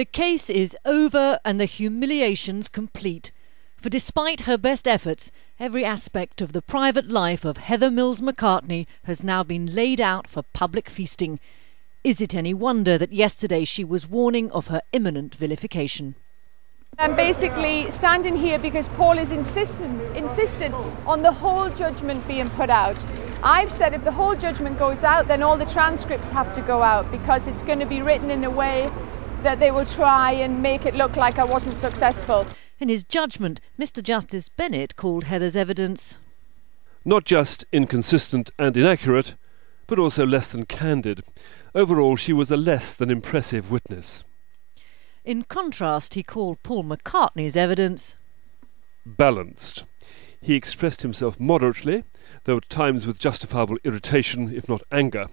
The case is over and the humiliation's complete. For despite her best efforts, every aspect of the private life of Heather Mills McCartney has now been laid out for public feasting. Is it any wonder that yesterday she was warning of her imminent vilification? I'm basically standing here because Paul is insistent on the whole judgment being put out. I've said if the whole judgment goes out, then all the transcripts have to go out because it's going to be written in a way that they will try and make it look like I wasn't successful. In his judgment, Mr. Justice Bennett called Heather's evidence not just inconsistent and inaccurate, but also less than candid. Overall, she was a less than impressive witness. In contrast, he called Paul McCartney's evidence balanced. He expressed himself moderately, though at times with justifiable irritation, if not anger.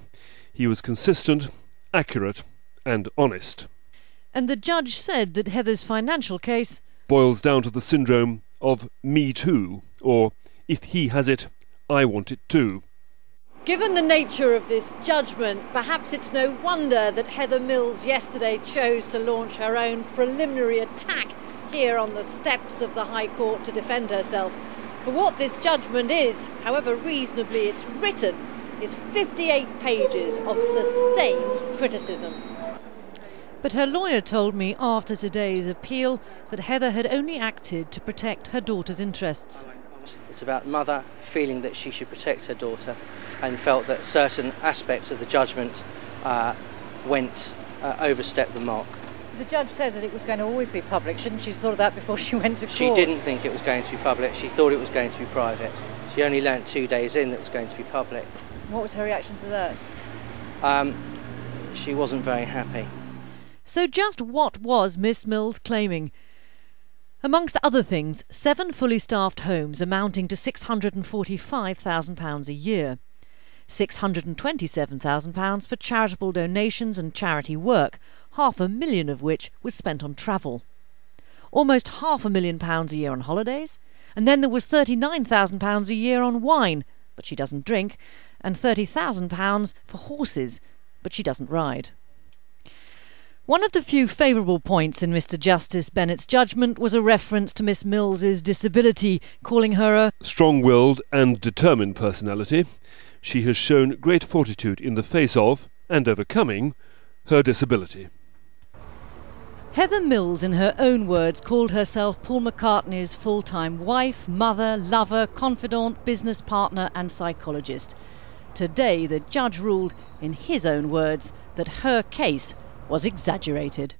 He was consistent, accurate, and honest. And the judge said that Heather's financial case boils down to the syndrome of me too, or if he has it, I want it too. Given the nature of this judgment, perhaps it's no wonder that Heather Mills yesterday chose to launch her own preliminary attack here on the steps of the High Court to defend herself. For what this judgment is, however reasonably it's written, is 58 pages of sustained criticism. But her lawyer told me after today's appeal that Heather had only acted to protect her daughter's interests. It's about mother feeling that she should protect her daughter and felt that certain aspects of the judgment overstepped the mark. The judge said that it was going to always be public. Shouldn't she have thought of that before she went to court? She didn't think it was going to be public. She thought it was going to be private. She only learnt 2 days in that it was going to be public. What was her reaction to that? She wasn't very happy. So just what was Miss Mills claiming? Amongst other things, 7 fully staffed homes amounting to £645,000 a year, £627,000 for charitable donations and charity work, £500,000 of which was spent on travel. Almost £500,000 a year on holidays, and then there was £39,000 a year on wine, but she doesn't drink, and £30,000 for horses, but she doesn't ride. One of the few favourable points in Mr. Justice Bennett's judgment was a reference to Miss Mills's disability, calling her a strong-willed and determined personality. She has shown great fortitude in the face of, and overcoming, her disability. Heather Mills, in her own words, called herself Paul McCartney's full-time wife, mother, lover, confidant, business partner and psychologist. Today, the judge ruled, in his own words, that her case was exaggerated.